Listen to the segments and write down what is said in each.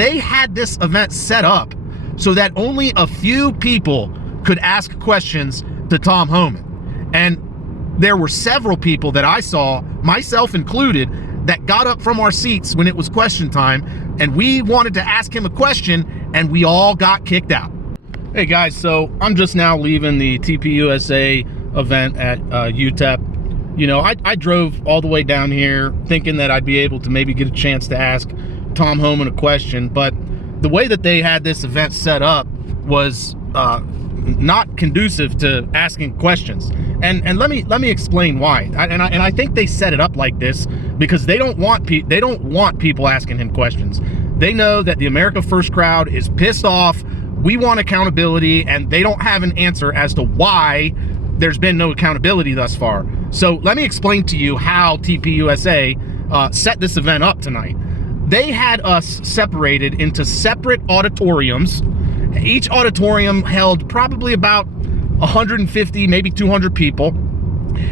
they had this event set up so that only a few people could ask questions to Tom Homan. And there were several people that I saw, myself included, that got up from our seats when it was question time, and we wanted to ask him a question, and we all got kicked out. Hey guys, so I'm just now leaving the TPUSA event at UTEP. You know, I drove all the way down here thinking that I'd be able to maybe get a chance to ask Tom Homan a question, but the way that they had this event set up was not conducive to asking questions. And let me explain why. And I think they set it up like this because they don't want people asking him questions. They know that the America First crowd is pissed off. We want accountability, and they don't have an answer as to why there's been no accountability thus far. So let me explain to you how TPUSA set this event up tonight. They had us separated into separate auditoriums. Each auditorium held probably about 150, maybe 200 people.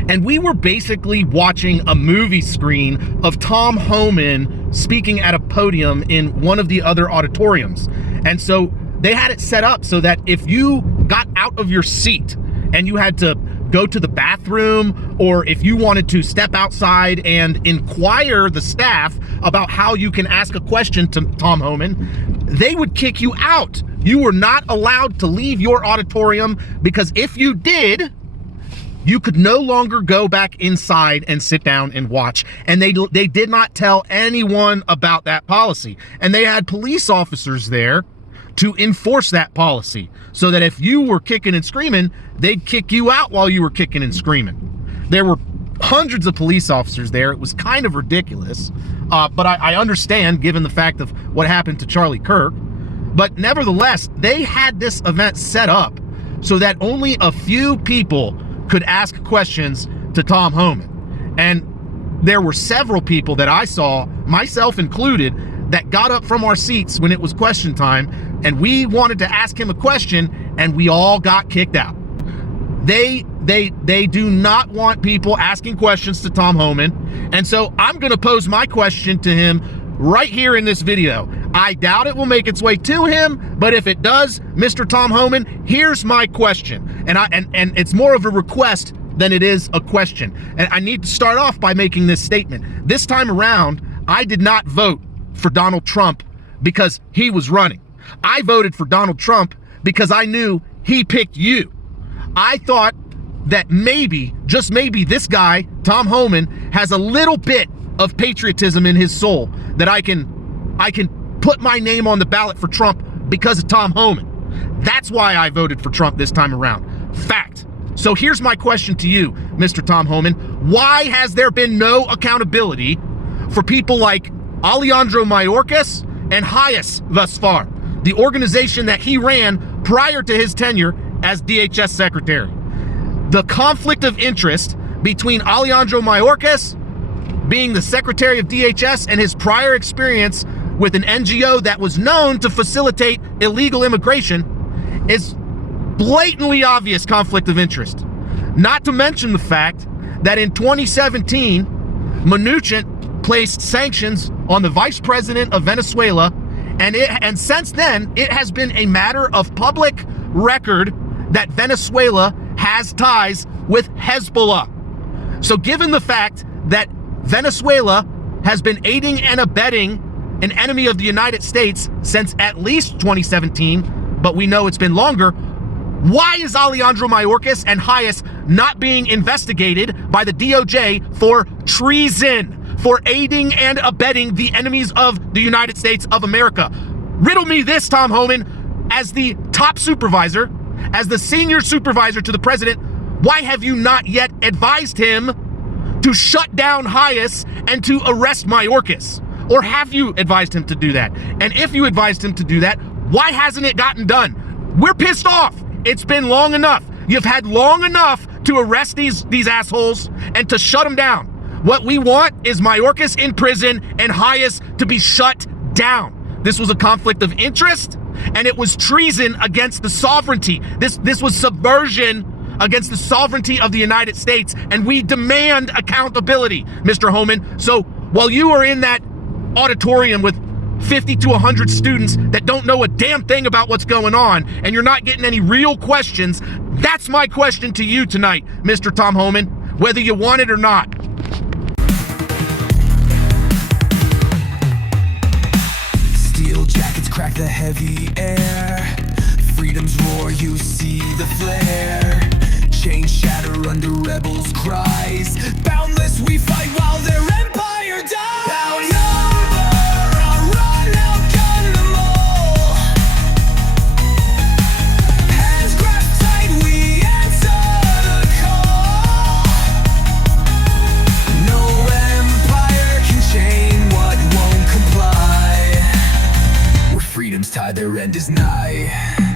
And we were basically watching a movie screen of Tom Homan speaking at a podium in one of the other auditoriums. And so they had it set up so that if you got out of your seat and you had to go to the bathroom, or if you wanted to step outside and inquire the staff about how you can ask a question to Tom Homan, they would kick you out. You were not allowed to leave your auditorium, because if you did, you could no longer go back inside and sit down and watch. And they did not tell anyone about that policy. And they had police officers there to enforce that policy, so that if you were kicking and screaming, they'd kick you out while you were kicking and screaming. There were hundreds of police officers there. It was kind of ridiculous, but I understand given the fact of what happened to Charlie Kirk. But nevertheless, they had this event set up so that only a few people could ask questions to Tom Homan. And there were several people that I saw, myself included, that got up from our seats when it was question time, and we wanted to ask him a question, and we all got kicked out. They do not want people asking questions to Tom Homan, and so I'm going to pose my question to him right here in this video. I doubt it will make its way to him, but if it does, Mr. Tom Homan, here's my question. And it's more of a request than it is a question. And I need to start off by making this statement. This time around, I did not vote for Donald Trump because he was running. I voted for Donald Trump because I knew he picked you. I thought that maybe, just maybe, this guy, Tom Homan, has a little bit of patriotism in his soul that I can put my name on the ballot for Trump because of Tom Homan. That's why I voted for Trump this time around. Fact. So here's my question to you, Mr. Tom Homan. Why has there been no accountability for people like Alejandro Mayorkas and Hayes thus far, the organization that he ran prior to his tenure as DHS secretary? The conflict of interest between Alejandro Mayorkas being the secretary of DHS and his prior experience with an NGO that was known to facilitate illegal immigration is blatantly obvious conflict of interest. Not to mention the fact that in 2017, Mnuchin placed sanctions on the vice president of Venezuela, and since then, it has been a matter of public record that Venezuela has ties with Hezbollah. So given the fact that Venezuela has been aiding and abetting an enemy of the United States since at least 2017, but we know it's been longer, why is Alejandro Mayorkas and Hayes not being investigated by the DOJ for treason, for aiding and abetting the enemies of the United States of America? Riddle me this, Tom Homan, as the top supervisor, as the senior supervisor to the president, why have you not yet advised him to shut down Hayes and to arrest Mayorkas? Or have you advised him to do that? And if you advised him to do that, why hasn't it gotten done? We're pissed off. It's been long enough. You've had long enough to arrest these assholes and to shut them down. What we want is Mayorkas in prison and Hayes to be shut down. This was a conflict of interest, and it was treason against the sovereignty. This was subversion against the sovereignty of the United States, and we demand accountability, Mr. Homan. So while you are in that auditorium with 50 to 100 students that don't know a damn thing about what's going on, and you're not getting any real questions. That's my question to you tonight, Mr. Tom Homan, whether you want it or not. Steel jackets crack the heavy air. Freedom's roar, you see the flare. Chains shatter under rebels' cries. Boundless we fight while their empire dies. Outnumber, outrun, outgun them all. Hands grasped tight, we answer the call. No empire can chain what won't comply. Where freedom's tied, their end is nigh.